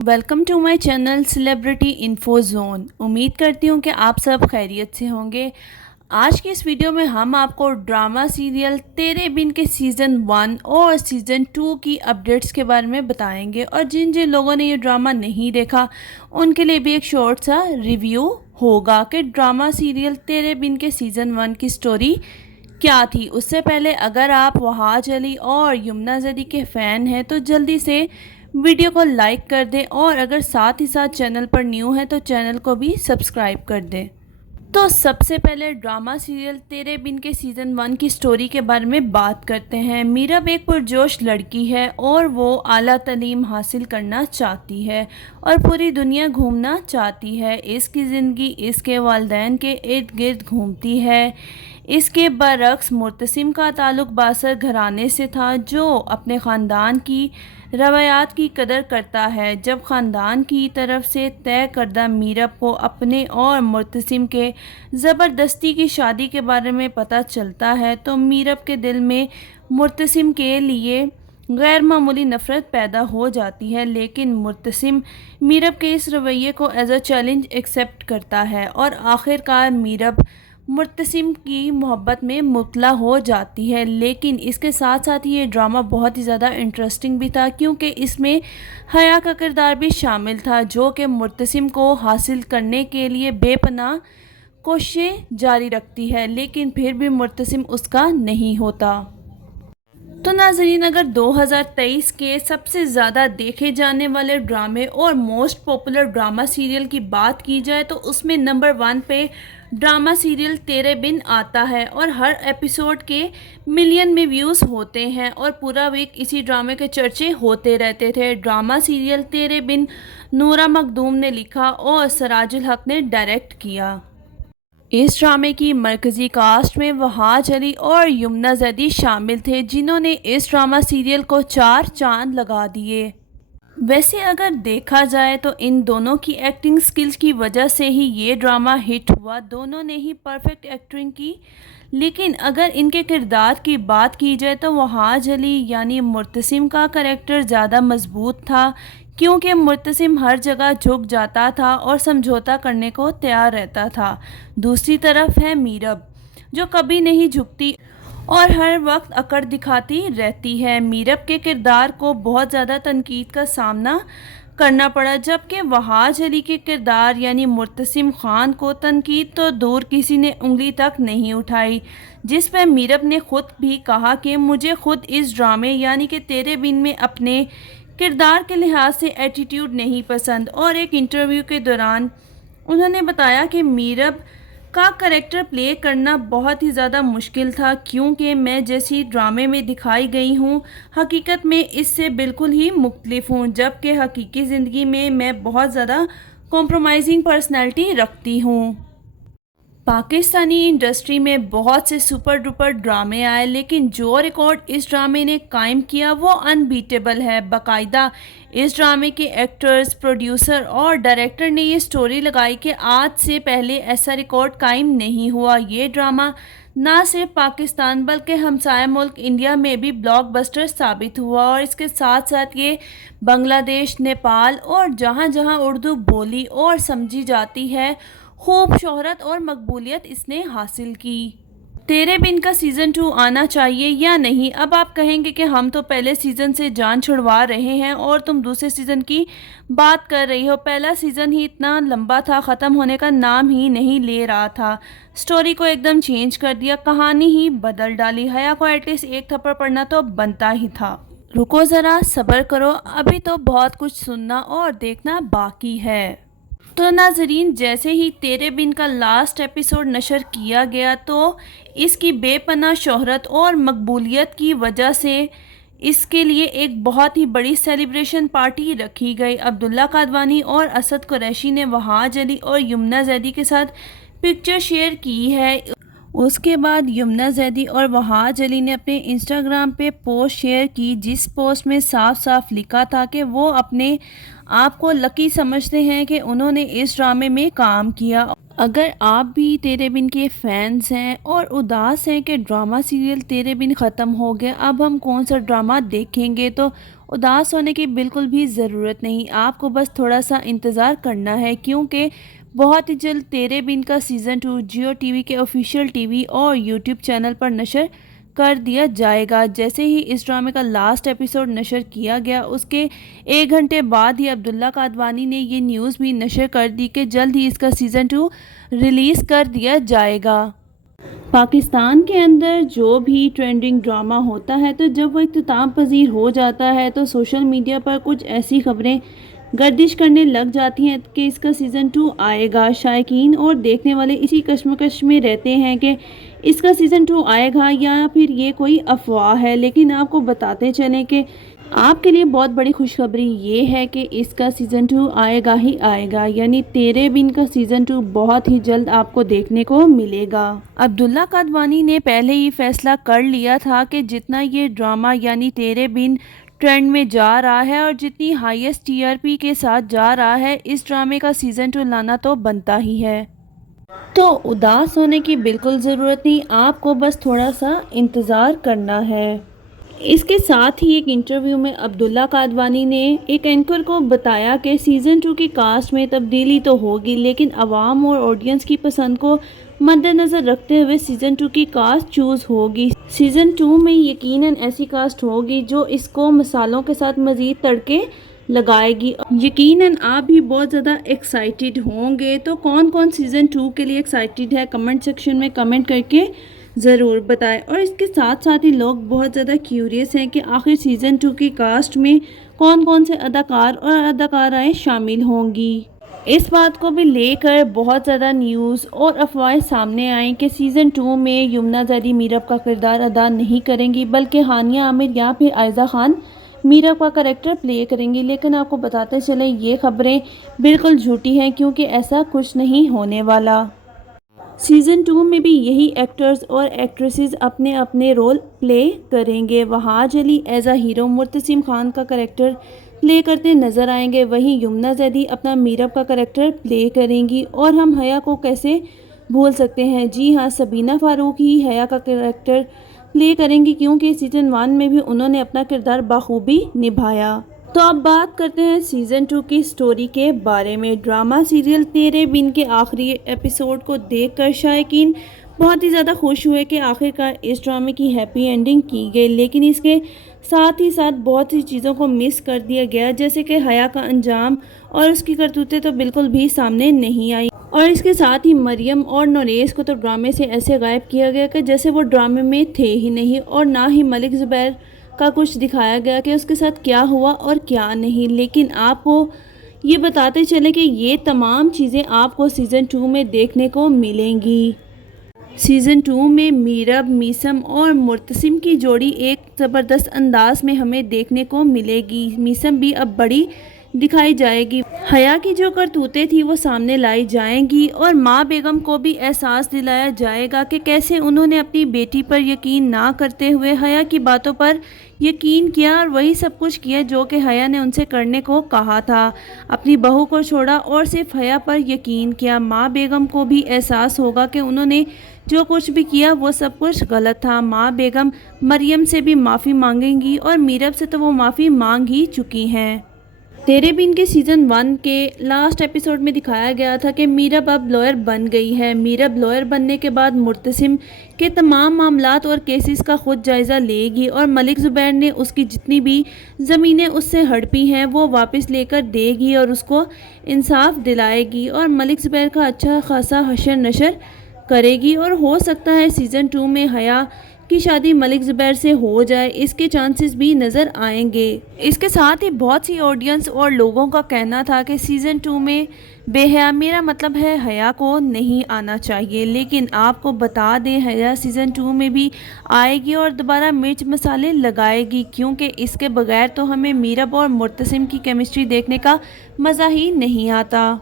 Welcome to my channel celebrity info zone. उम्मीद करती हूँ कि आप सब खैरियत से होंगे। आज की इस वीडियो में हम आपको ड्रामा सीरियल तेरे बिन के सीज़न 1 और सीज़न 2 की अपडेट्स के बारे में बताएंगे, और जिन जिन लोगों ने ये ड्रामा नहीं देखा उनके लिए भी एक शॉर्ट सा रिव्यू होगा कि ड्रामा सीरियल तेरे बिन के सीज़न 1 की स्टोरी क्या थी। उससे पहले अगर आप वहाज अली और यमुना ज़ैदी के फ़ैन हैं तो जल्दी से वीडियो को लाइक कर दें, और अगर साथ ही साथ चैनल पर न्यू है तो चैनल को भी सब्सक्राइब कर दें। तो सबसे पहले ड्रामा सीरियल तेरे बिन के सीज़न 1 की स्टोरी के बारे में बात करते हैं। मीरब एक पुरजोश लड़की है और वो आला तालीम हासिल करना चाहती है और पूरी दुनिया घूमना चाहती है। इसकी ज़िंदगी इसके वालिदैन के इर्द गिर्द घूमती है। इसके बरक्स मुर्तसिम का ताल्लुक़ बासर घराने से था जो अपने ख़ानदान की रवायात की कदर करता है। जब ख़ानदान की तरफ से तय करदा मीरब को अपने और मुर्तसिम के ज़बरदस्ती की शादी के बारे में पता चलता है तो मीरब के दिल में मुर्तसिम के लिए गैर मामूली नफ़रत पैदा हो जाती है, लेकिन मुर्तसिम मीरब के इस रवैये को एज अ चैलेंज एक्सेप्ट करता है और आखिरकार मीरब मुर्तसिम की मोहब्बत में मुब्तला हो जाती है। लेकिन इसके साथ साथ ये ड्रामा बहुत ही ज़्यादा इंटरेस्टिंग भी था, क्योंकि इसमें हया का किरदार भी शामिल था जो कि मुर्तसिम को हासिल करने के लिए बेपनाह कोशिशें जारी रखती है, लेकिन फिर भी मुर्तसिम उसका नहीं होता। तो नाज़रीन, अगर 2023 के सबसे ज़्यादा देखे जाने वाले ड्रामे और मोस्ट पॉपुलर ड्रामा सीरियल की बात की जाए तो उसमें नंबर 1 पे ड्रामा सीरियल तेरे बिन आता है, और हर एपिसोड के मिलियन में व्यूज़ होते हैं और पूरा वीक इसी ड्रामे के चर्चे होते रहते थे। ड्रामा सीरियल तेरे बिन नूरा मखदूम ने लिखा और सराजुल हक ने डायरेक्ट किया। इस ड्रामे की मरकज़ी कास्ट में वहाज अली और यमुना ज़ैदी शामिल थे, जिन्होंने इस ड्रामा सीरियल को 4 चांद लगा दिए। वैसे अगर देखा जाए तो इन दोनों की एक्टिंग स्किल्स की वजह से ही ये ड्रामा हिट हुआ। दोनों ने ही परफेक्ट एक्टिंग की। लेकिन अगर इनके किरदार की बात की जाए तो वहाज अली यानी मुर्तसिम का करैक्टर ज़्यादा मजबूत था, क्योंकि मुर्तसिम हर जगह झुक जाता था और समझौता करने को तैयार रहता था। दूसरी तरफ है मीरब, जो कभी नहीं झुकती और हर वक्त अकड़ दिखाती रहती है। मीरब के किरदार को बहुत ज़्यादा तनकीद का सामना करना पड़ा, जबकि वहाज अली के किरदार यानी मुर्तसिम खान को तनकीद तो दूर किसी ने उंगली तक नहीं उठाई, जिस पर मीरब ने खुद भी कहा कि मुझे खुद इस ड्रामे यानी कि तेरे बिन में अपने किरदार के लिहाज से एटीट्यूड नहीं पसंद। और एक इंटरव्यू के दौरान उन्होंने बताया कि मीरब का करैक्टर प्ले करना बहुत ही ज़्यादा मुश्किल था, क्योंकि मैं जैसी ड्रामे में दिखाई गई हूँ हकीकत में इससे बिल्कुल ही मुख्तलिफ हूँ, जबकि हकीकी ज़िंदगी में मैं बहुत ज़्यादा कॉम्प्रोमाइजिंग पर्सनैलिटी रखती हूँ। पाकिस्तानी इंडस्ट्री में बहुत से सुपर डुपर ड्रामे आए, लेकिन जो रिकॉर्ड इस ड्रामे ने कायम किया वो अनबीटेबल है। बाकायदा इस ड्रामे के एक्टर्स, प्रोड्यूसर और डायरेक्टर ने ये स्टोरी लगाई कि आज से पहले ऐसा रिकॉर्ड कायम नहीं हुआ। ये ड्रामा ना सिर्फ पाकिस्तान बल्कि हमसाया मुल्क इंडिया में भी ब्लॉकबस्टर साबित हुआ, और इसके साथ साथ ये बांग्लादेश, नेपाल और जहाँ जहाँ उर्दू बोली और समझी जाती है खूब शोहरत और मकबूलियत इसने हासिल की। तेरे बिन का सीज़न 2 आना चाहिए या नहीं? अब आप कहेंगे कि हम तो पहले सीज़न से जान छुड़वा रहे हैं और तुम दूसरे सीज़न की बात कर रही हो। पहला सीज़न ही इतना लंबा था, ख़त्म होने का नाम ही नहीं ले रहा था। स्टोरी को एकदम चेंज कर दिया, कहानी ही बदल डाली। हया को एटलीस्ट एक थप्पड़ पड़ना तो बनता ही था। रुको ज़रा, सब्र करो, अभी तो बहुत कुछ सुनना और देखना बाकी है। तो नाजरीन, जैसे ही तेरे बिन का लास्ट एपिसोड नशर किया गया तो इसकी बेपनाह शोहरत और मकबूलियत की वजह से इसके लिए एक बहुत ही बड़ी सेलिब्रेशन पार्टी रखी गई। अब्दुल्ला कादवानी और असद कुरैशी ने वहाज अली और यमुना ज़ैदी के साथ पिक्चर शेयर की है। उसके बाद यमुना ज़ैदी और वहाज अली ने अपने इंस्टाग्राम पे पोस्ट शेयर की, जिस पोस्ट में साफ साफ लिखा था कि वो अपने आप को लकी समझते हैं कि उन्होंने इस ड्रामे में काम किया। अगर आप भी तेरे बिन के फैंस हैं और उदास हैं कि ड्रामा सीरियल तेरे बिन ख़त्म हो गया, अब हम कौन सा ड्रामा देखेंगे, तो اداس ہونے کی بالکل بھی ضرورت نہیں، آپ کو بس تھوڑا سا انتظار کرنا ہے، کیونکہ بہت ہی جلد تیرے بن کا سیزن 2 جیو ٹی وی کے آفیشیل ٹی وی اور یوٹیوب چینل پر نشر کر دیا جائے گا۔ جیسے ہی اس ڈرامے کا لاسٹ ایپیسوڈ نشر کیا گیا، اس کے 1 گھنٹے بعد ہی عبداللہ قادوانی نے یہ نیوز بھی نشر کر دی کہ جلد ہی اس کا سیزن 2 ریلیز کر دیا جائے گا۔ پاکستان کے اندر جو بھی ٹرینڈنگ ڈرامہ ہوتا ہے تو جب وہ اختتام پذیر ہو جاتا ہے تو سوشل میڈیا پر کچھ ایسی خبریں گردش کرنے لگ جاتی ہیں کہ اس کا سیزن 2 آئے گا۔ شائقین اور دیکھنے والے اسی کشمکش میں رہتے ہیں کہ اس کا سیزن 2 آئے گا یا پھر یہ کوئی افواہ ہے، لیکن آپ کو بتاتے چلیں کہ آپ کے لیے بہت بڑی خوشخبری یہ ہے کہ اس کا سیزن 2 آئے گا ہی آئے گا، یعنی تیرے بن کا سیزن 2 بہت ہی جلد آپ کو دیکھنے کو ملے گا۔ عبداللہ قادوانی نے پہلے ہی فیصلہ کر لیا تھا کہ جتنا یہ ڈرامہ یعنی تیرے بن ٹرینڈ میں جا رہا ہے اور جتنی ہائیسٹ ٹی آر پی کے ساتھ جا رہا ہے، اس ڈرامے کا سیزن 2 لانا تو بنتا ہی ہے۔ تو اداس ہونے کی بالکل ضرورت نہیں، آپ کو بس تھوڑا سا انتظار کرنا ہے۔ اس کے ساتھ ہی ایک انٹرویو میں عبداللہ قادوانی نے ایک اینکر کو بتایا کہ سیزن 2 کی کاسٹ میں تبدیلی تو ہوگی، لیکن عوام اور آڈینس کی پسند کو مد نظر رکھتے ہوئے سیزن 2 کی کاسٹ چوز ہوگی۔ سیزن 2 میں یقیناً ایسی کاسٹ ہوگی جو اس کو مسالوں کے ساتھ مزید تڑکے لگائے گی۔ یقیناً آپ بھی بہت زیادہ ایکسائٹیڈ ہوں گے، تو کون کون سیزن 2 کے لیے ایکسائٹیڈ ہے کمنٹ سیکشن میں کمنٹ کر کے ضرور بتائیں۔ اور اس کے ساتھ ساتھ ہی لوگ بہت زیادہ کیوریس ہیں کہ آخر سیزن 2 کی کاسٹ میں کون کون سے اداکار اور اداکارائیں شامل ہوں گی۔ اس بات کو بھی لے کر بہت زیادہ نیوز اور افواہیں سامنے آئیں کہ سیزن 2 میں یمنا زیدی میرب کا کردار ادا نہیں کریں گی، بلکہ ہانیہ عامر یا پھر عائزہ خان میرب کا کریکٹر پلے کریں گی، لیکن آپ کو بتاتے چلیں یہ خبریں بالکل جھوٹی ہیں، کیونکہ ایسا کچھ نہیں ہونے والا۔ سیزن 2 میں بھی یہی ایکٹرز اور ایکٹریسز اپنے اپنے رول پلے کریں گے۔ وہاج علی ایز اے ہیرو مرتسم خان کا کریکٹر پلے کرتے نظر آئیں گے، وہیں یمنا زیدی اپنا میرب کا کریکٹر پلے کریں گی۔ اور ہم حیا کو کیسے بھول سکتے ہیں، جی ہاں، سبینہ فاروق ہی حیا کا کریکٹر پلے کریں گی، کیونکہ سیزن 1 میں بھی انہوں نے اپنا کردار بخوبی نبھایا۔ تو اب بات کرتے ہیں سیزن 2 کی سٹوری کے بارے میں۔ ڈرامہ سیریل تیرے بن کے آخری ایپیسوڈ کو دیکھ کر شائقین بہت ہی زیادہ خوش ہوئے کہ آخرکار اس ڈرامے کی ہیپی اینڈنگ کی گئی، لیکن اس کے ساتھ ہی ساتھ بہت سی چیزوں کو مس کر دیا گیا، جیسے کہ حیا کا انجام اور اس کی کرتوتیں تو بالکل بھی سامنے نہیں آئی، اور اس کے ساتھ ہی مریم اور نوریز کو تو ڈرامے سے ایسے غائب کیا گیا کہ جیسے وہ ڈرامے میں تھے ہی نہیں، اور نہ ہی ملک زبیر کا کچھ دکھایا گیا کہ اس کے ساتھ کیا ہوا اور کیا نہیں۔ لیکن آپ کو یہ بتاتے چلیں کہ یہ تمام چیزیں آپ کو سیزن 2 میں دیکھنے کو ملیں گی۔ سیزن 2 میں میرب، میثم اور مرتسم کی جوڑی ایک زبردست انداز میں ہمیں دیکھنے کو ملے گی۔ میثم بھی اب بڑی دکھائی جائے گی، حیا کی جو کرتوتیں تھی وہ سامنے لائی جائیں گی، اور ماں بیگم کو بھی احساس دلایا جائے گا کہ کیسے انہوں نے اپنی بیٹی پر یقین نہ کرتے ہوئے حیا کی باتوں پر یقین کیا اور وہی سب کچھ کیا جو کہ حیا نے ان سے کرنے کو کہا تھا، اپنی بہو کو چھوڑا اور صرف حیا پر یقین کیا۔ ماں بیگم کو بھی احساس ہوگا کہ انہوں نے جو کچھ بھی کیا وہ سب کچھ غلط تھا۔ ماں بیگم مریم سے بھی معافی مانگیں گی، اور میرب سے تو وہ معافی مانگ ہی چکی ہیں۔ تیرے بن کے سیزن 1 کے لاسٹ ایپیسوڈ میں دکھایا گیا تھا کہ میرب اب لائر بن گئی ہے۔ میرب لائر بننے کے بعد مرتسم کے تمام معاملات اور کیسز کا خود جائزہ لے گی، اور ملک زبیر نے اس کی جتنی بھی زمینیں اس سے ہڑپی ہیں وہ واپس لے کر دے گی اور اس کو انصاف دلائے گی، اور ملک زبیر کا اچھا خاصا حشر نشر کرے گی، اور ہو سکتا ہے سیزن 2 میں حیا کی شادی ملک زبیر سے ہو جائے، اس کے چانسز بھی نظر آئیں گے۔ اس کے ساتھ ہی بہت سی آڈینس اور لوگوں کا کہنا تھا کہ سیزن 2 میں بے حیا، میرا مطلب ہے حیا کو نہیں آنا چاہیے، لیکن آپ کو بتا دیں حیا سیزن 2 میں بھی آئے گی اور دوبارہ مرچ مسالے لگائے گی، کیونکہ اس کے بغیر تو ہمیں میرب اور مرتسم کی کیمسٹری دیکھنے کا مزہ ہی نہیں آتا۔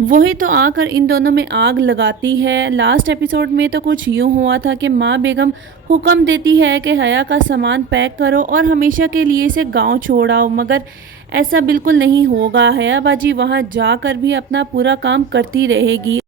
وہی تو آ کر ان دونوں میں آگ لگاتی ہے۔ لاسٹ ایپیسوڈ میں تو کچھ یوں ہوا تھا کہ ماں بیگم حکم دیتی ہے کہ حیا کا سامان پیک کرو اور ہمیشہ کے لیے اسے گاؤں چھوڑ آؤ، مگر ایسا بالکل نہیں ہوگا۔ حیا باجی وہاں جا کر بھی اپنا پورا کام کرتی رہے گی۔